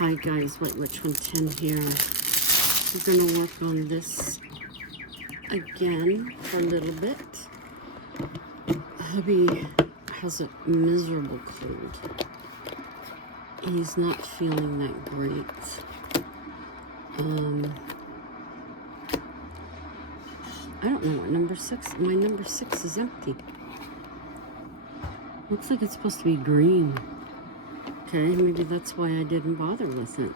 Hi guys, White Witch 110 here. We're gonna work on this again for a little bit. Hubby has a miserable cold. He's not feeling that great. I don't know what number 6. My number 6 is empty. Looks like it's supposed to be green. Okay, maybe that's why I didn't bother with it.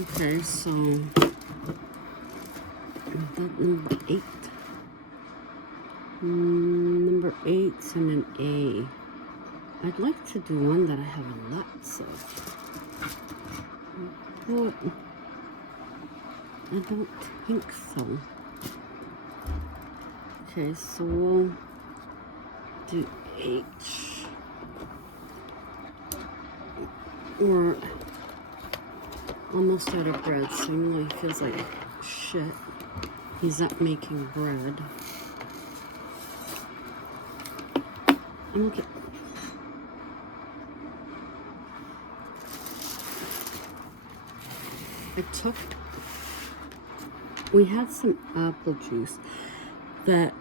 Okay, so that number 8. Number 8's and an A. I'd like to do one that I have lots of. But I don't think so. Okay, so we'll do H. We're almost out of bread, so even though he feels like shit, he's up making bread. And look at... we had some apple juice that,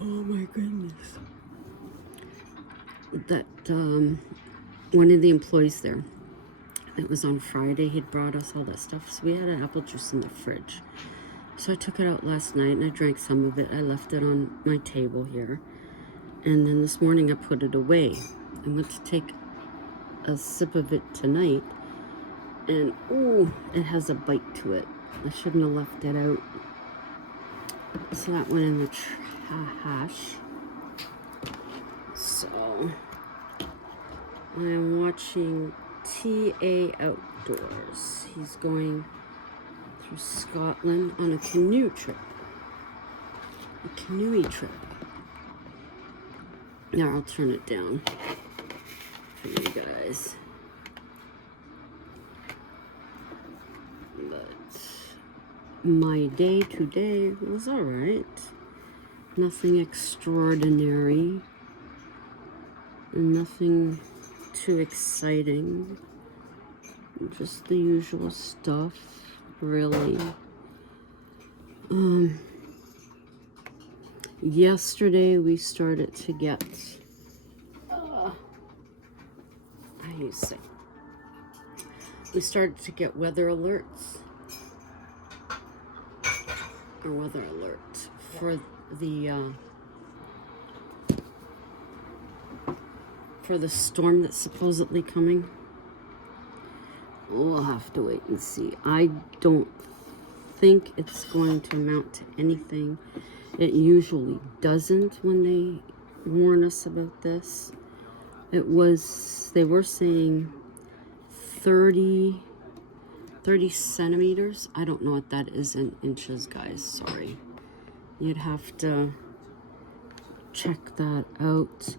oh my goodness, that one of the employees there, it was on Friday, he'd brought us all that stuff, so we had an apple juice in the fridge. So I took it out last night and I drank some of it. I left it on my table here, and then this morning I put it away. I went to take a sip of it tonight, and ooh, it has a bite to it. I shouldn't have left it out. So that went in the trash. So I'm watching TA Outdoors. He's going through Scotland on a canoe trip. A canoe trip. Now I'll turn it down for you guys. But my day today was alright. Nothing extraordinary. Nothing too exciting. Just the usual stuff, really. Yesterday we started to get, how do you say? We started to get weather alerts. Or weather alert for the storm that's supposedly coming. We'll have to wait and see. I don't think it's going to amount to anything. It usually doesn't when they warn us about this. They were saying 30 centimeters. I don't know what that is in inches, guys. Sorry. You'd have to check that out.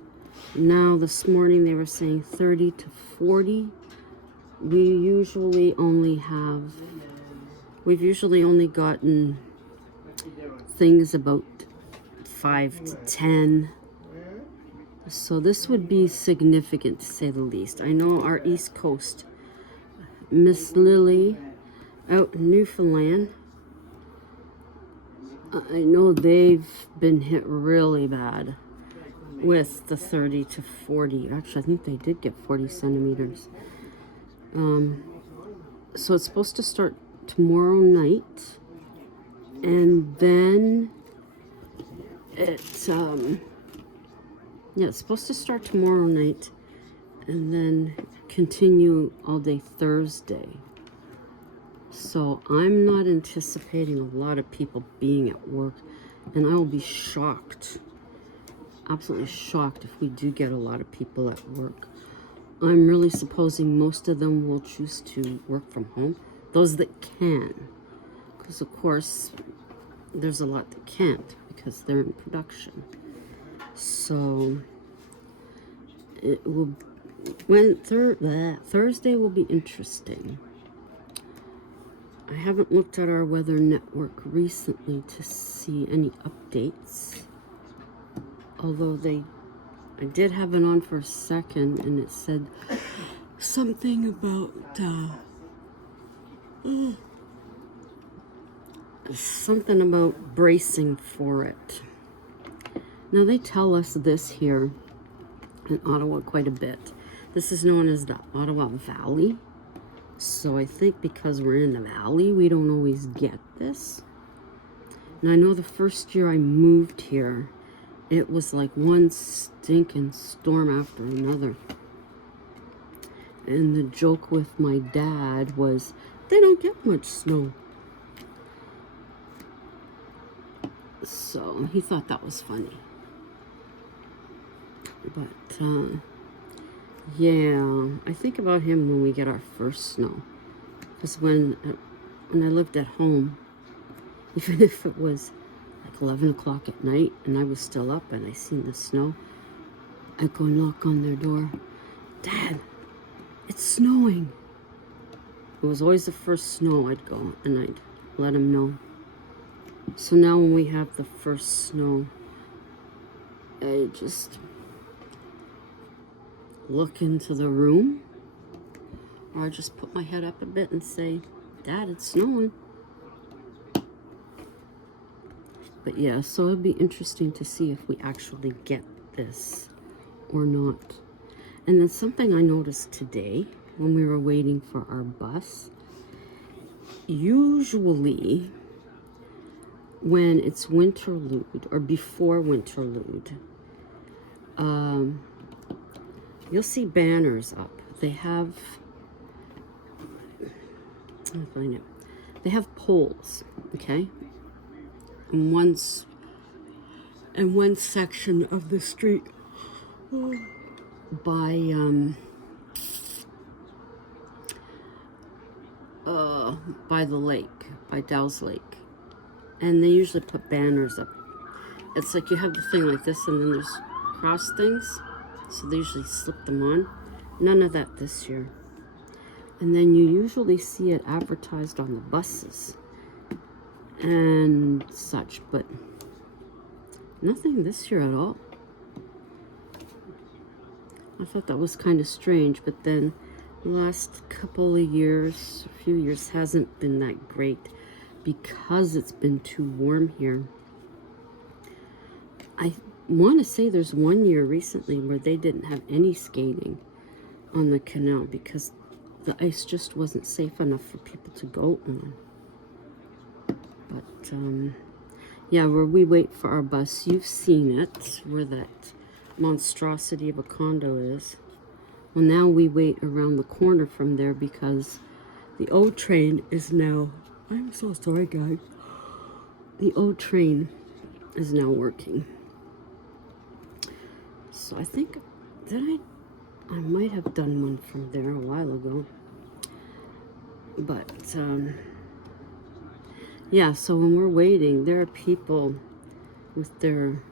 Now, this morning they were saying 30 to 40. We've usually only gotten things about 5 to 10. So this would be significant, to say the least. I know our East Coast, Miss Lily out in Newfoundland, I know they've been hit really bad with the 30 to 40. Actually, I think they did get 40 centimeters. So it's supposed to start tomorrow night, and then it's supposed to start tomorrow night and then continue all day Thursday. So I'm not anticipating a lot of people being at work, and I will be shocked, absolutely shocked, if we do get a lot of people at work. I'm really supposing most of them will choose to work from home, those that can, because of course there's a lot that can't because they're in production. So it will, Thursday will be interesting. I haven't looked at our weather network recently to see any updates, although they I did have it on for a second, and it said something about bracing for it. Now they tell us this here in Ottawa quite a bit. This is known as the Ottawa Valley. So I think because we're in the valley, we don't always get this. And I know the first year I moved here, it was like one stinking storm after another. And the joke with my dad was, they don't get much snow. So he thought that was funny. But, yeah, I think about him when we get our first snow. Because when I lived at home, even if it was like 11 o'clock at night and I was still up and I seen the snow, I'd go knock on their door. Dad, it's snowing. It was always the first snow. I'd go and I'd let him know. So now when we have the first snow, I just look into the room, or I just put my head up a bit and say, Dad, it's snowing. But yeah, so it'd be interesting to see if we actually get this or not. And then something I noticed today when we were waiting for our bus, usually when it's winterlude or before winterlude, you'll see banners up. They have, I'll find it. They have poles, okay? In one section of the street by the lake, by Dow's Lake. And they usually put banners up. It's like you have the thing like this and then there's cross things. So they usually slip them on. None of that this year. And then you usually see it advertised on the buses and such, but nothing this year at all. I thought that was kind of strange, but then the last couple of years, a few years, hasn't been that great because it's been too warm here. I want to say there's one year recently where they didn't have any skating on the canal because the ice just wasn't safe enough for people to go on. But yeah, where we wait for our bus, you've seen it, where that monstrosity of a condo is. Well, now we wait around the corner from there because the O train is now, I'm so sorry guys, the O train is now working. So I think, I might have done one from there a while ago. But, yeah, so when we're waiting, there are people with their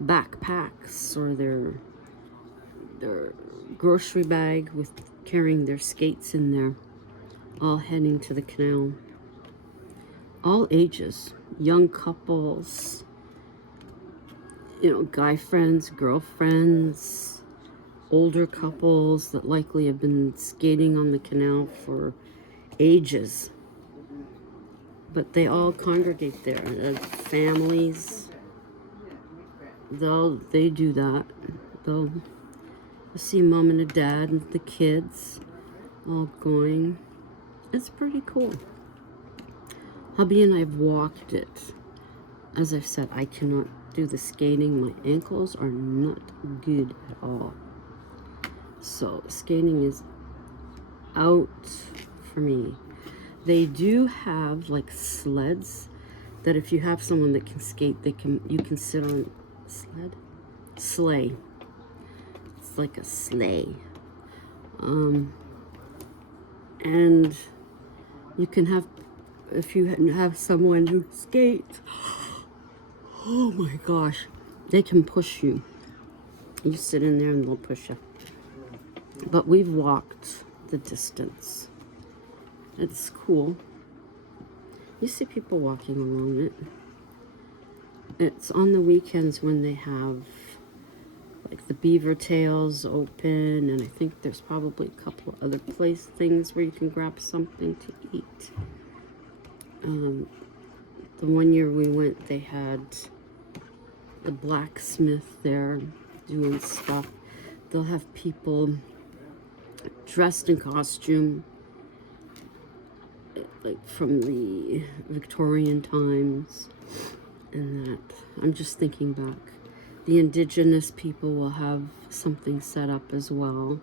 backpacks or their grocery bag with carrying their skates in there, all heading to the canal. All ages, young couples, you know, guy friends, girlfriends, older couples that likely have been skating on the canal for ages. But they all congregate there. Families, they do that. They'll see mom and a dad and the kids all going. It's pretty cool. Hubby and I have walked it. As I've said, I cannot do the skating. My ankles are not good at all. So skating is out for me. They do have like sleds that if you have someone that can skate, you can sit on sleigh. It's like a sleigh. And you can have, if you have someone who skates, oh my gosh, they can push you. You sit in there and they'll push you. But we've walked the distance. It's cool. You see people walking along it. It's on the weekends when they have like the beaver tails open, and I think there's probably a couple of other things where you can grab something to eat. The one year we went, they had the blacksmith there doing stuff. They'll have people dressed in costume, like from the Victorian times, and that. I'm just thinking back. The indigenous people will have something set up as well.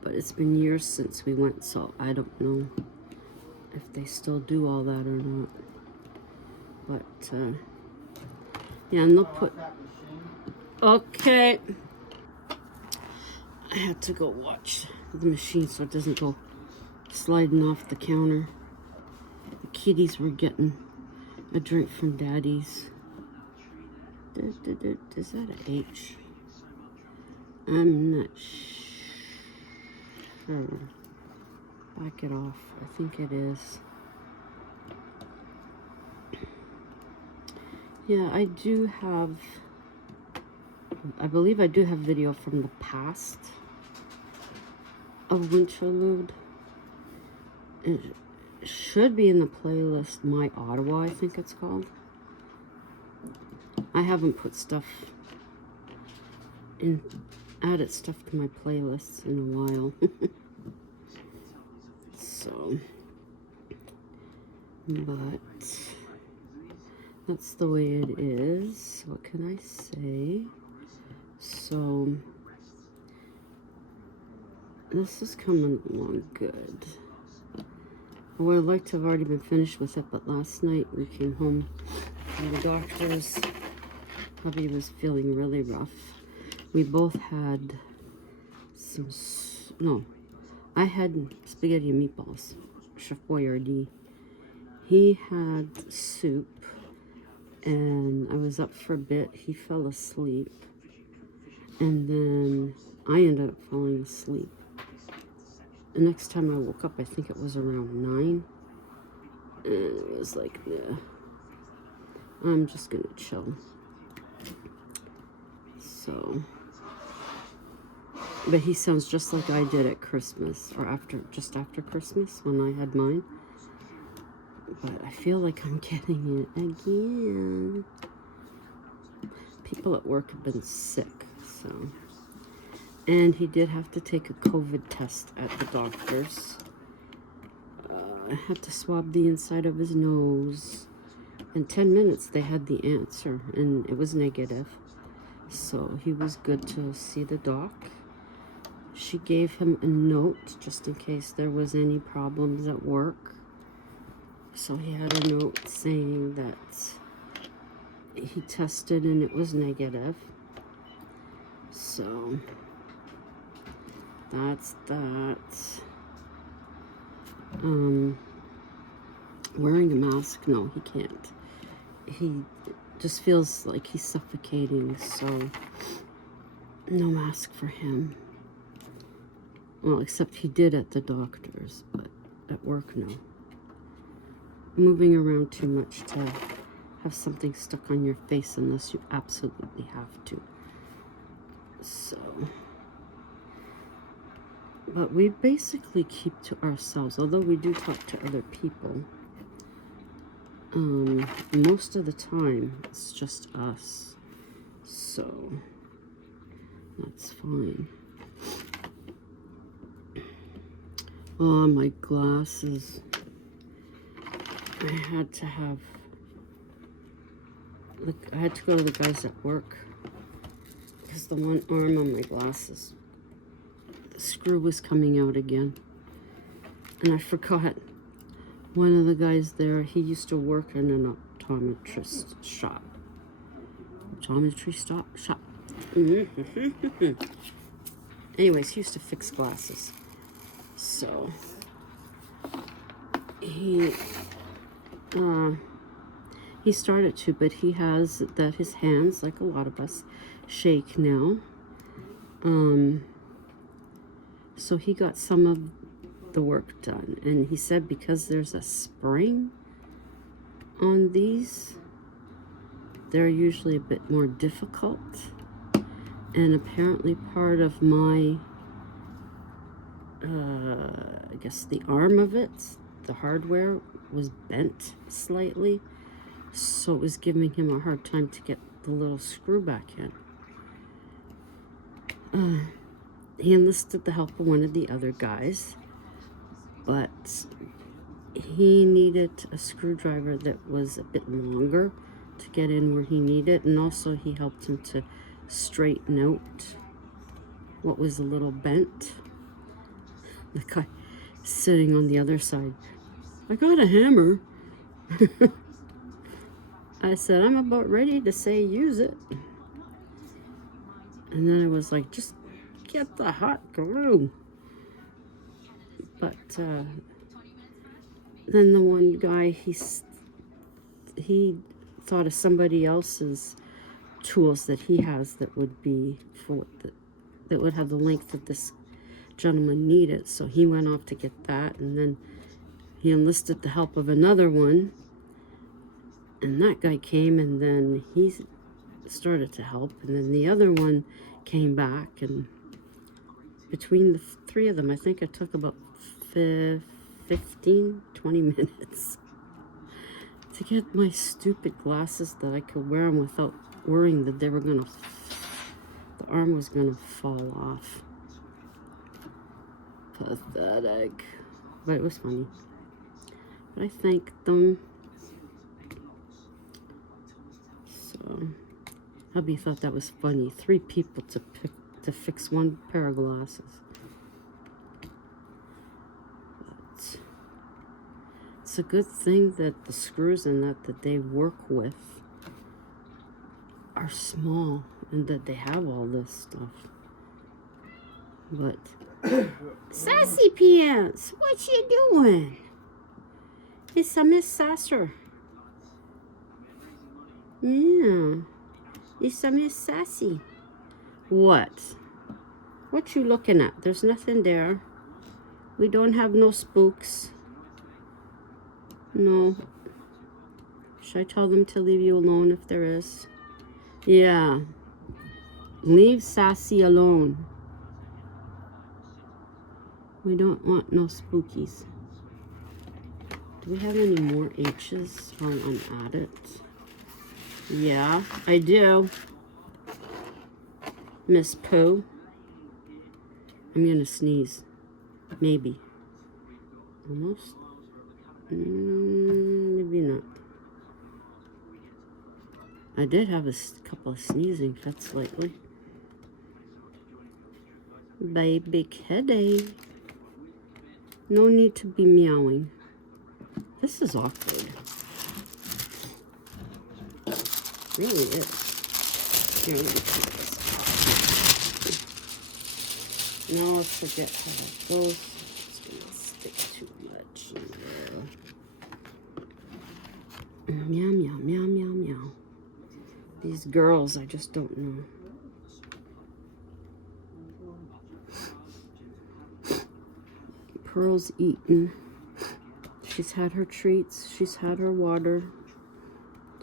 But it's been years since we went, so I don't know if they still do all that or not. But, yeah, and they'll put... Okay. I had to go watch the machine so it doesn't go sliding off the counter. The kitties were getting a drink from Daddy's. Is that an H? I'm not sure. Back it off. I think it is. Yeah, I do have... I believe I do have video from the past of Winterlude. It should be in the playlist My Ottawa, I think it's called. I haven't put stuff in, added stuff to my playlists in a while. So, but that's the way it is. What can I say? So, this is coming along good. I would like to have already been finished with it, but last night we came home from the doctor's. Hubby was feeling really rough. We both had some, no, I had spaghetti and meatballs, Chef Boyardee. He had soup, and I was up for a bit. He fell asleep, and then I ended up falling asleep. The next time I woke up, I think it was around 9, and it was like, nah, I'm just gonna chill. So, but he sounds just like I did at Christmas, or just after Christmas when I had mine. But I feel like I'm getting it again. People at work have been sick, so. And he did have to take a COVID test at the doctor's. I had to swab the inside of his nose. In 10 minutes, they had the answer, and it was negative. So he was good to see the doc. She gave him a note just in case there was any problems at work. So he had a note saying that he tested and it was negative. So that's that. Wearing a mask, no, he can't. He just feels like he's suffocating, so no mask for him. Well, except he did at the doctor's, but at work, no. Moving around too much to have something stuck on your face unless you absolutely have to. So, but we basically keep to ourselves, although we do talk to other people. Most of the time, it's just us. So, that's fine. Oh, my glasses. I had to go to the guys at work because the one arm on my glasses, the screw was coming out again. And I forgot. One of the guys there, he used to work in an optometrist shop. Shop. Anyways, he used to fix glasses. So, he started to, but he has that his hands, like a lot of us, shake now. So he got some of the work done, and he said because there's a spring on these, they're usually a bit more difficult. And apparently part of my, I guess the arm of it, the hardware, was bent slightly. So it was giving him a hard time to get the little screw back in. He enlisted the help of one of the other guys, but he needed a screwdriver that was a bit longer to get in where he needed, and also he helped him to straighten out what was a little bent. The guy sitting on the other side, I got a hammer. I said, I'm about ready to say use it. And then I was like, just get the hot glue. But then the one guy, he thought of somebody else's tools that he has that would be that would have the length that this gentleman needed. So he went off to get that, and then he enlisted the help of another one, and that guy came, and then he started to help, and then the other one came back, and between the three of them, I think it took about 15, 20 minutes to get my stupid glasses that I could wear them without worrying that they were the arm was gonna fall off. Pathetic. But it was funny. But I thanked them. So hubby thought that was funny. 3 people to fix one pair of glasses. But it's a good thing that the screws in that they work with are small and that they have all this stuff. But Sassy Pants, what you doing? It's a Miss Sasser. Yeah, it's a Miss Sassy. What? What you looking at? There's nothing there. We don't have no spooks. No. Should I tell them to leave you alone if there is? Yeah. Leave Sassy alone. We don't want no spookies. Do we have any more H's while I'm at it? Yeah, I do. Miss Pooh. I'm gonna sneeze. Maybe. Almost. Maybe not. I did have a couple of sneezing fits lately. Baby kitty. No need to be meowing. This is awkward. It really is. Here, let me take this off. Now let's forget how it goes. It's gonna stick too much in there. Meow, meow, meow, meow, meow. These girls, I just don't know. Pearl's eaten. She's had her treats. She's had her water.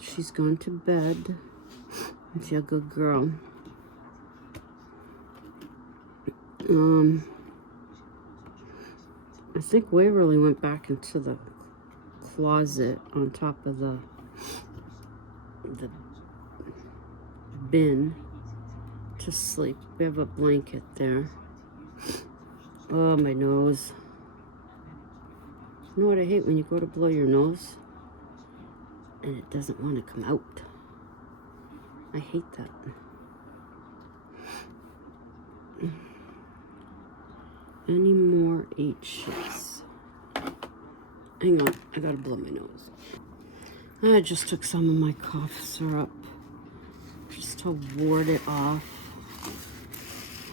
She's gone to bed. She's a good girl. I think Waverly went back into the closet on top of the bin to sleep. We have a blanket there. Oh, my nose. You know what I hate? When you go to blow your nose and it doesn't want to come out. I hate that. Any more H's? Hang on, I gotta blow my nose. I just took some of my cough syrup just to ward it off.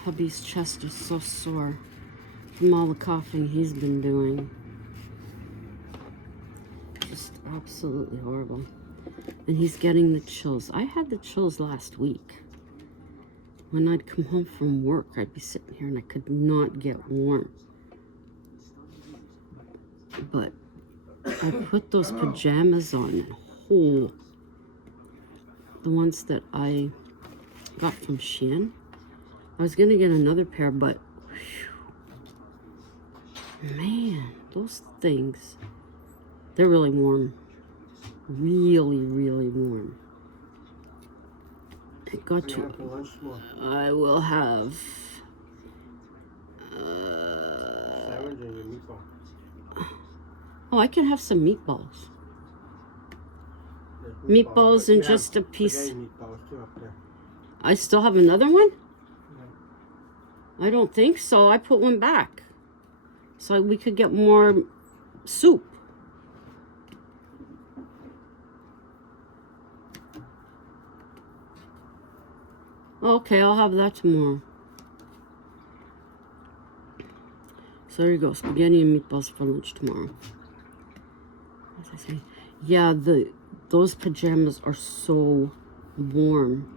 Hubby's chest is so sore from all the coughing he's been doing. Just absolutely horrible. And he's getting the chills. I had the chills last week. When I'd come home from work, I'd be sitting here and I could not get warm. But I put those pajamas on and the ones that I got from Shein, I was gonna get another pair, but whew, man, those things, they're really warm. Really, really warm. I got to. I will have. Oh, I can have some meatballs. Meatballs and just a piece. I still have another one? I don't think so. I put one back. So we could get more soup. Okay, I'll have that tomorrow. So there you go. Spaghetti and meatballs for lunch tomorrow. What did I say? Yeah, those pajamas are so warm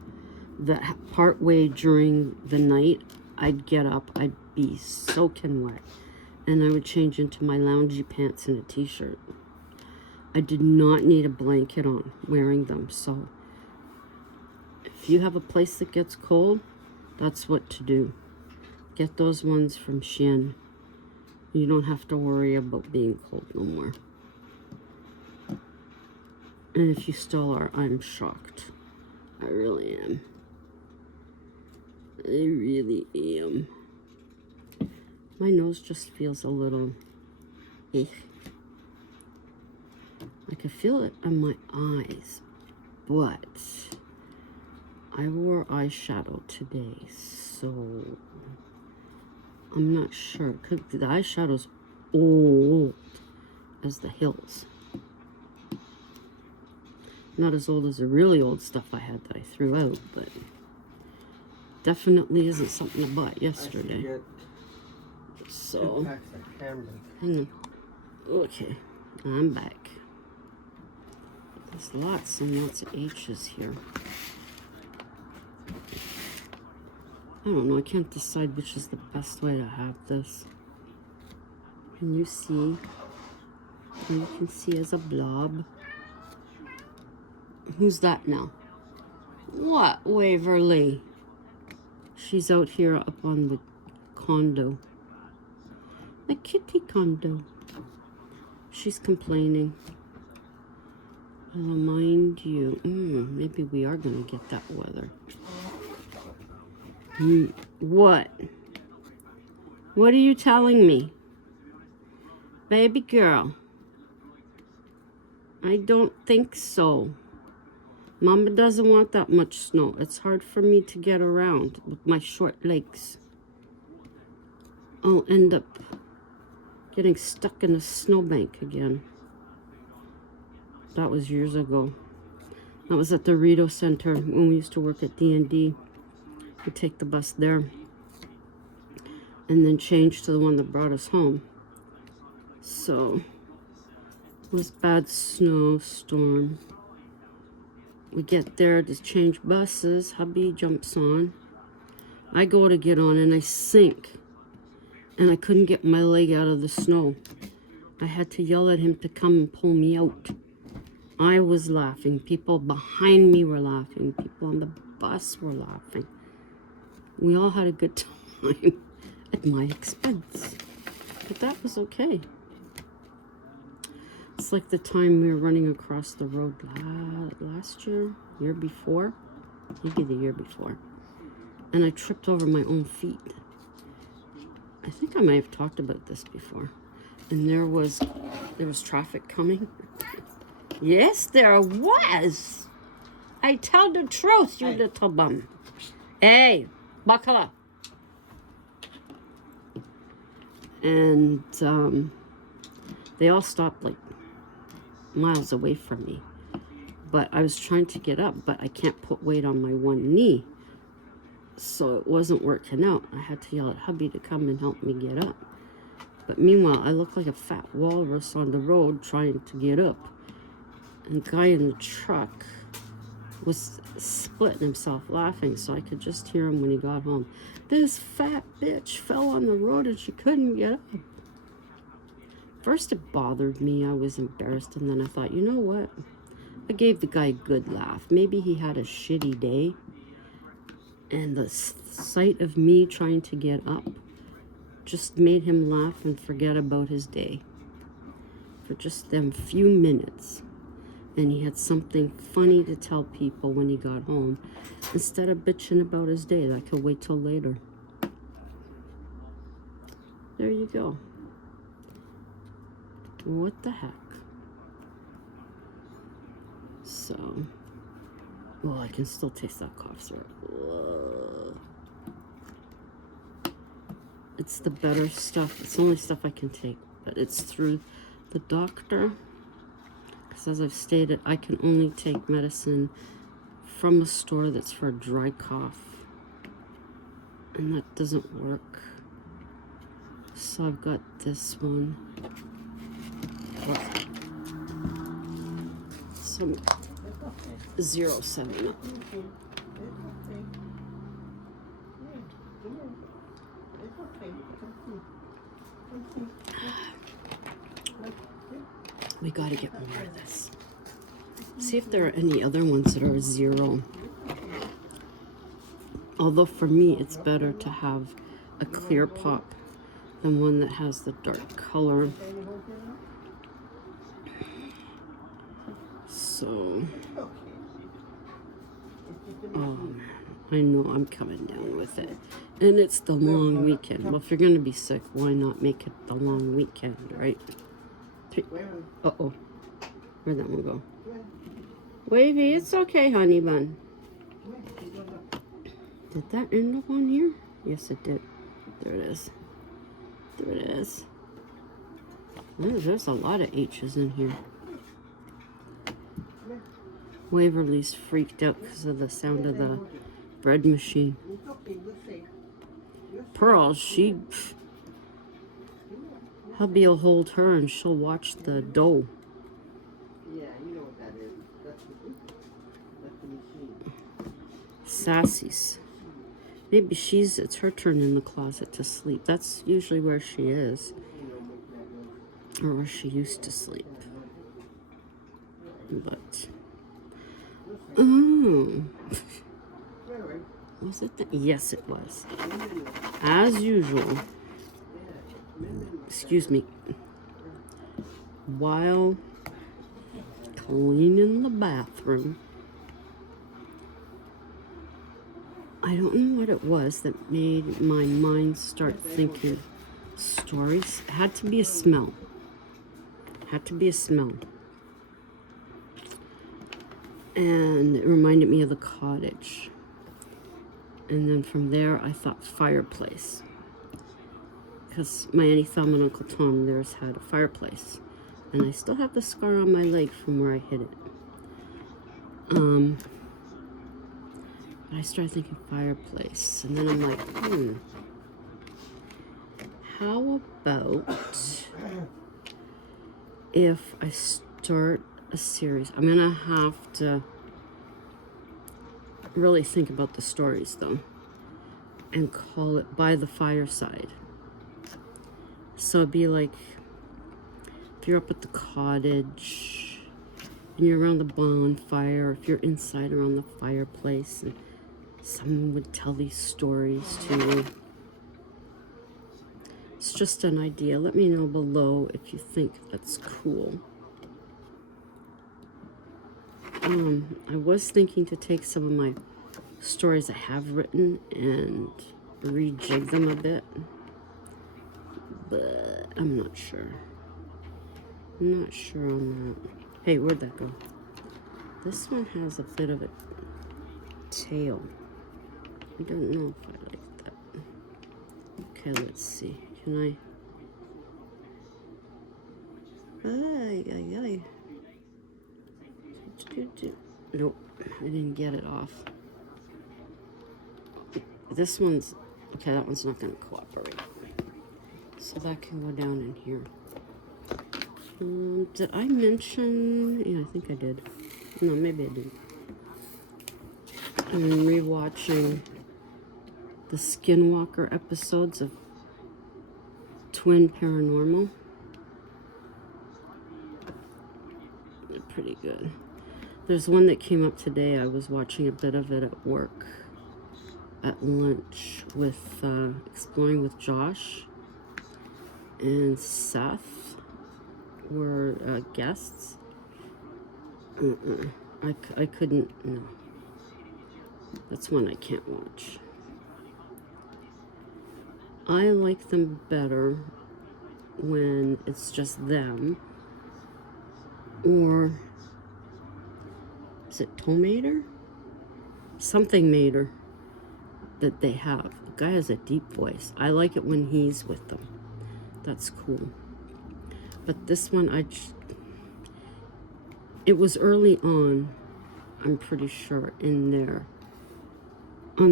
that partway during the night, I'd get up, I'd be soaking wet, and I would change into my loungy pants and a t-shirt. I did not need a blanket on wearing them, so if you have a place that gets cold, that's what to do. Get those ones from Shein. You don't have to worry about being cold no more. And if you still are, I'm shocked. I really am. I really am. My nose just feels a little I can feel it on my eyes, but I wore eyeshadow today, so I'm not sure. The eyeshadow's old as the hills. Not as old as the really old stuff I had that I threw out, but definitely isn't something I bought yesterday. So, hang on. Okay, I'm back. There's lots and lots of H's here. I don't know, I can't decide which is the best way to have this. Can you see? You can see as a blob. Who's that now? What, Waverly? She's out here up on the condo. The kitty condo. She's complaining. Well, mind you, maybe we are going to get that weather. What? What are you telling me? Baby girl. I don't think so. Mama doesn't want that much snow. It's hard for me to get around with my short legs. I'll end up getting stuck in a snowbank again. That was years ago. That was at the Rito Center when we used to work at D&D. We'd take the bus there and then change to the one that brought us home. So it was bad snowstorm. We get there to change buses. Hubby jumps on. I go to get on and I sink. And I couldn't get my leg out of the snow. I had to yell at him to come and pull me out. I was laughing. People behind me were laughing. People on the bus were laughing. We all had a good time at my expense. But that was okay. It's like the time we were running across the road last year before, maybe the year before. And I tripped over my own feet. I think I might have talked about this before. And there was traffic coming. Yes, there was. I tell the truth, you little bum. Hey, buckle up. And they all stopped like miles away from me. But I was trying to get up, but I can't put weight on my one knee. So it wasn't working out. I had to yell at hubby to come and help me get up. But meanwhile, I looked like a fat walrus on the road trying to get up. And the guy in the truck was splitting himself laughing, so I could just hear him when he got home. This fat bitch fell on the road and she couldn't get up. First it bothered me. I was embarrassed, and then I thought, you know what? I gave the guy a good laugh. Maybe he had a shitty day. And the sight of me trying to get up just made him laugh and forget about his day for just them few minutes. And he had something funny to tell people when he got home, instead of bitching about his day that could wait till later. There you go. What the heck? So, well, I can still taste that cough syrup. Whoa. It's the better stuff. It's the only stuff I can take, but it's through the doctor. Because as I've stated, I can only take medicine from a store that's for a dry cough. And that doesn't work. So I've got this one. Some 0.7 up. We gotta get more of this. See if there are any other ones that are 0. Although for me, it's better to have a clear pop than one that has the dark color. So, oh man, I know I'm coming down with it. And it's the long weekend. Well, if you're gonna be sick, why not make it the long weekend, right? Uh-oh. Where'd that one go? Wavy, it's okay, honey bun. Did that end up on here? Yes, it did. There it is. There it is. Oh, there's a lot of H's in here. Waverly's freaked out because of the sound of the bread machine. Pearl, hubby will hold her and she'll watch the dough. Yeah, you know what that is. That's the machine. Sassy's. Maybe it's her turn in the closet to sleep. That's usually where she is. Or where she used to sleep. But, oh. Was it that? Yes, it was. As usual. Excuse me. While cleaning the bathroom, I don't know what it was that made my mind start thinking stories. It had to be a smell. Had to be a smell. And it reminded me of the cottage. And then from there, I thought fireplace. Because my Auntie Thumb and Uncle Tom, theirs had a fireplace. And I still have the scar on my leg from where I hit it. I started thinking fireplace. And then I'm like, how about if I start a series? I'm going to have to really think about the stories, though. And call it By the Fireside. So it'd be like, if you're up at the cottage and you're around the bonfire, if you're inside around the fireplace, and someone would tell these stories to you. It's just an idea. Let me know below if you think that's cool. I was thinking to take some of my stories I have written and rejig them a bit. But I'm not sure. I'm not sure on that. Hey, where'd that go? This one has a bit of a tail. I don't know if I like that. Okay, let's see. Can I? Nope, I didn't get it off. This one's, okay, that one's not going to cooperate. So that can go down in here. Did I mention, yeah, I think I did. No, maybe I didn't. I'm rewatching the Skinwalker episodes of Twin Paranormal. They're pretty good. There's one that came up today. I was watching a bit of it at work. at lunch with Exploring with Josh and Seth were guests. I couldn't, no. That's one I can't watch. I like them better when it's just them, or is it Tomater? Something Mater that they have. The guy has a deep voice. I like it when he's with them. That's cool. But this one, it was early on, I'm pretty sure, on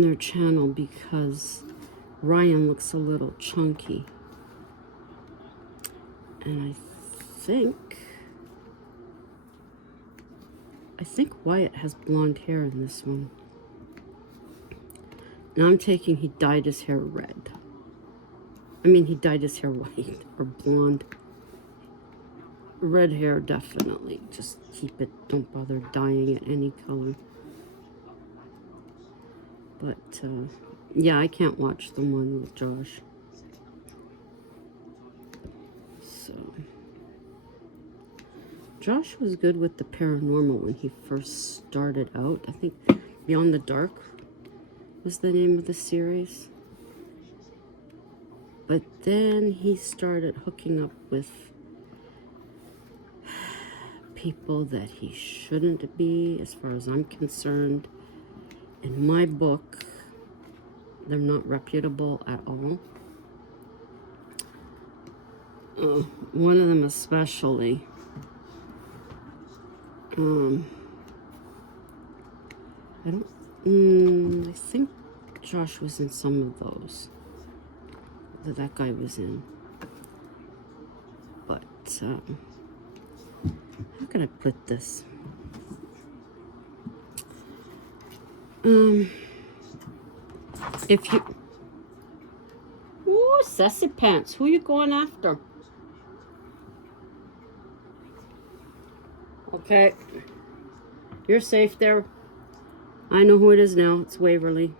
their channel, because Ryan looks a little chunky. And I think Wyatt has blonde hair in this one. Now I'm taking he dyed his hair red. I mean, he dyed his hair white or blonde. Red hair, definitely. Just keep it. Don't bother dyeing it any color. But, yeah, I can't watch the one with Josh. So, Josh was good with the paranormal when he first started out. I think Beyond the Dark was the name of the series. But then he started hooking up with people that he shouldn't be, as far as I'm concerned. In my book, they're not reputable at all. One of them especially. I think Josh was in some of those that guy was in. But, how can I put this? If you... Ooh, sassy pants. Who you going after? Okay. You're safe there. I know who it is now. It's Waverly.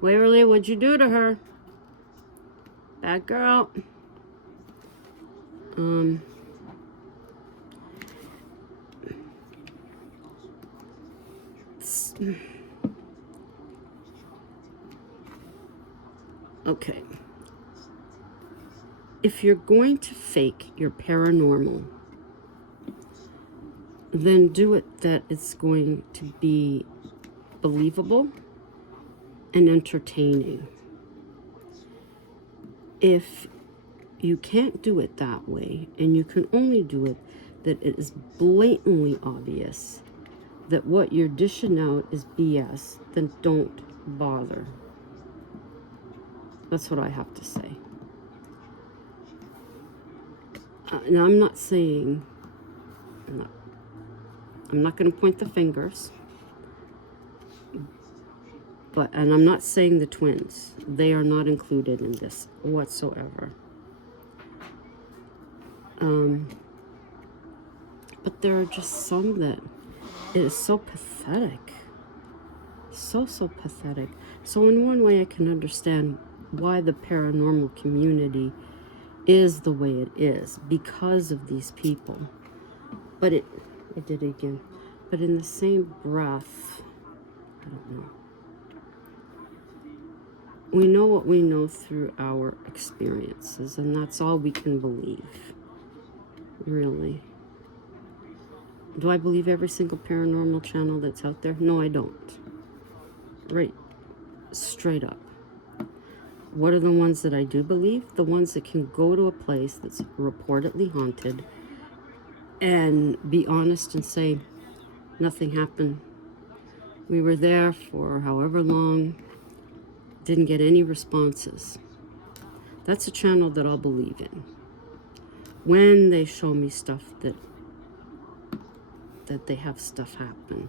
Waverly, what'd you do to her? Bad girl. Okay. If you're going to fake your paranormal, then do it that it's going to be believable and entertaining. If you can't do it that way, and you can only do it that it is blatantly obvious that what you're dishing out is BS, then don't bother. That's what I have to say. Now, I'm not saying, I'm not going to point the fingers, and I'm not saying the twins. They are not included in this whatsoever. But there are just some that it is so pathetic. So pathetic. So in one way, I can understand why the paranormal community is the way it is, because of these people. But I did it again. But in the same breath, I don't know. We know what we know through our experiences, and that's all we can believe. Really. Do I believe every single paranormal channel that's out there? No, I don't. Right. Straight up. What are the ones that I do believe? The ones that can go to a place that's reportedly haunted and be honest and say, nothing happened. We were there for however long, didn't get any responses. That's a channel that I'll believe in. When they show me stuff that they have stuff happen.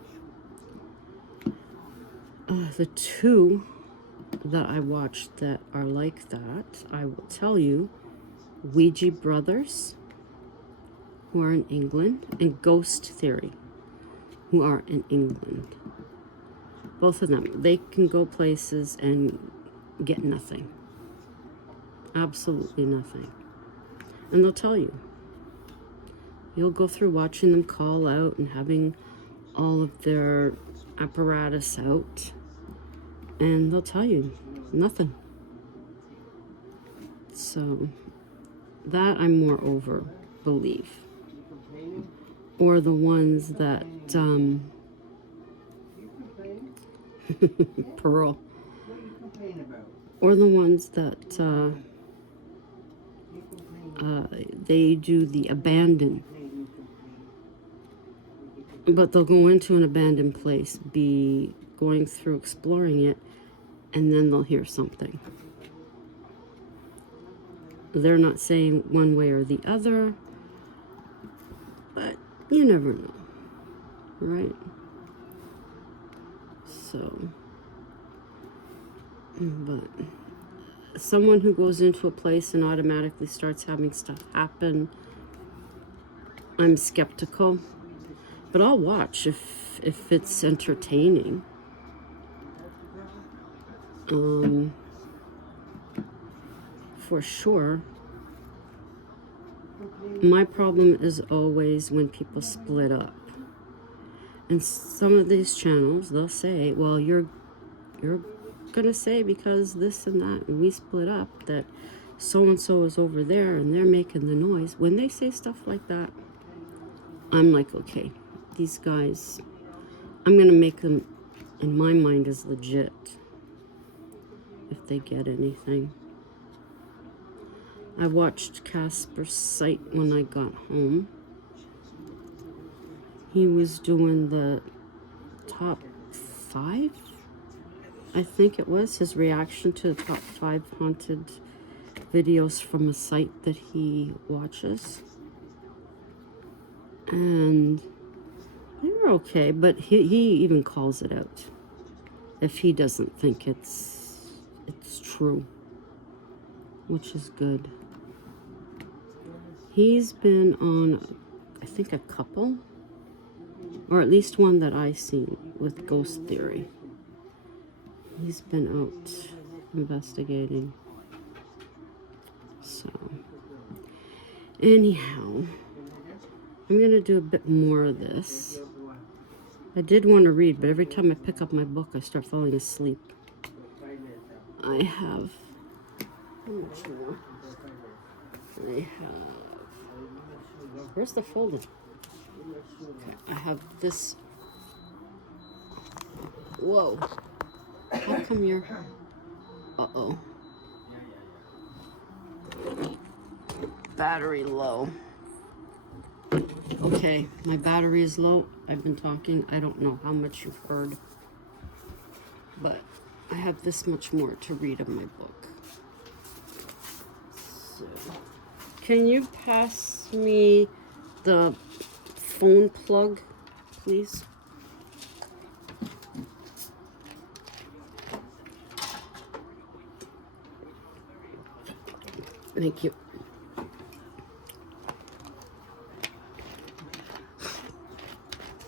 The two that I watched that are like that, I will tell you, Ouija Brothers, who are in England, and Ghost Theory, who are in England. Both of them. They can go places and get nothing. Absolutely nothing. And they'll tell you. You'll go through watching them call out and having all of their apparatus out, and they'll tell you nothing. So that I'm more over believe. Or the ones that Pearl. Or the ones that they do the abandoned. But they'll go into an abandoned place, be going through exploring it, and then they'll hear something. They're not saying one way or the other, but you never know, right? So, but someone who goes into a place and automatically starts having stuff happen, I'm skeptical. But I'll watch if it's entertaining. For sure. My problem is always when people split up. And some of these channels, they'll say, well, you're gonna say because this and that, and we split up, that so-and-so is over there and they're making the noise. When they say stuff like that, I'm like, okay, these guys, I'm gonna make them, in my mind, as legit if they get anything. I watched Casper's site when I got home. He was doing the top 5, I think it was, his reaction to the top 5 haunted videos from a site that he watches. And they were okay, but he even calls it out if he doesn't think it's true, which is good. He's been on, I think, a couple, or at least one that I seen with ghost theory. He's been out investigating. So, anyhow, I'm going to do a bit more of this. I did want to read, but every time I pick up my book, I start falling asleep. I have... how much more? I have... where's the folder? Okay, I have this... whoa. How come you're... uh-oh. Battery low. Okay, my battery is low. I've been talking. I don't know how much you've heard, but I have this much more to read of my book. So, can you pass me the phone plug, please? Thank you.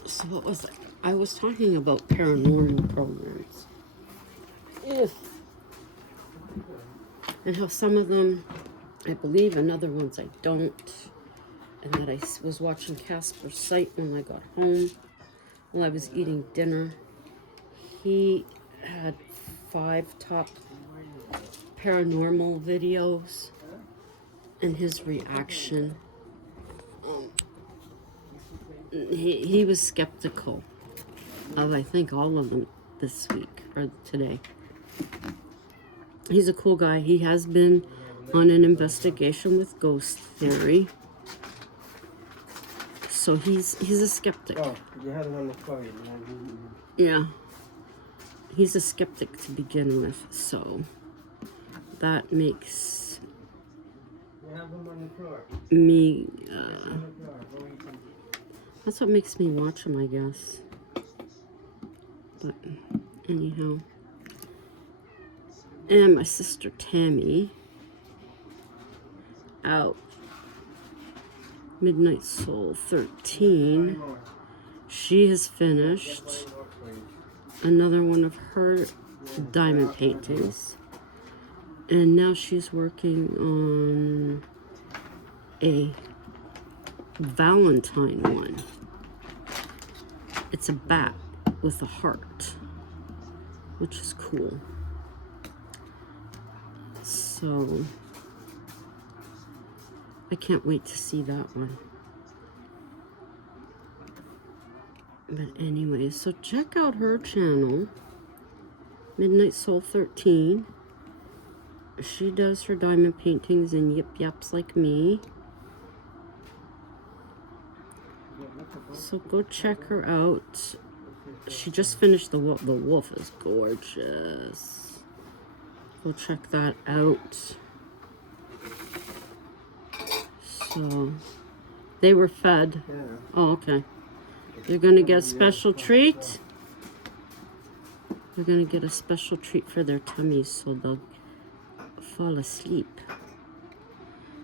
So what was it? I was talking about paranormal programs. And how some of them I believe, and other ones I don't. And that I was watching Casper's site when I got home while I was eating dinner. He had 5 top paranormal videos, and his reaction, he was skeptical of, I think, all of them this week or today. He's a cool guy. He has been on an investigation with ghost theory, so he's a skeptic. Oh, you had it on the floor. Yeah, he's a skeptic to begin with, so that makes me, that's what makes me watch him, I guess. But anyhow, and my sister Tammy out Midnight Soul 13. She has finished. another one of her diamond paintings. And now she's working on a Valentine one. It's a bat with a heart, which is cool. So I can't wait to see that one. But anyway, so check out her channel, Midnight Soul 13. She does her diamond paintings and yip yaps like me. So go check her out. She just finished the wolf. The wolf is gorgeous. Go check that out. So they were fed. Oh, okay. They're gonna get a special treat. They're gonna get a special treat for their tummies, so they'll fall asleep.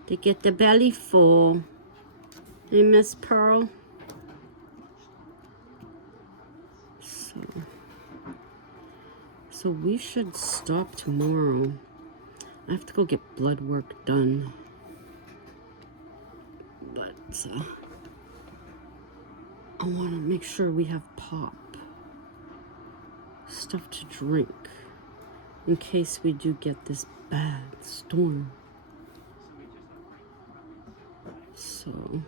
They get the belly full. Hey, Miss Pearl. So we should stop tomorrow. I have to go get blood work done. But I want to make sure we have pop. Stuff to drink. In case we do get this bad storm. So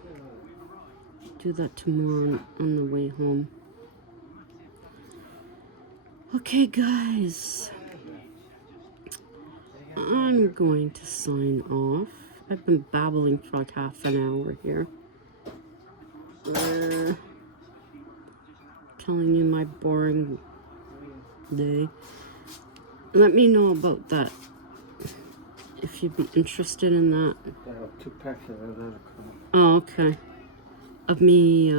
do that tomorrow on the way home. Okay, guys. I'm going to sign off. I've been babbling for like half an hour here. Telling you my boring day. Let me know about that. If you'd be interested in that. Oh, okay. Of me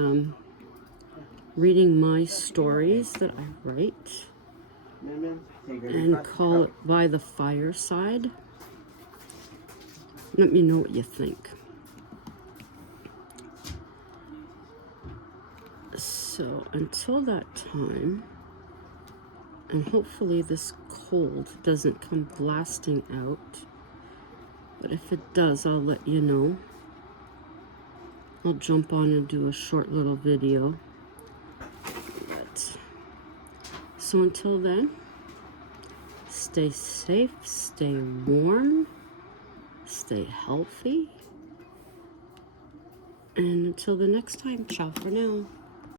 reading my stories that I write. And call it By the Fireside. Let me know what you think. So until that time, and hopefully this cold doesn't come blasting out, but if it does, I'll let you know. I'll jump on and do a short little video. So until then, stay safe, stay warm, stay healthy, and until the next time, ciao for now.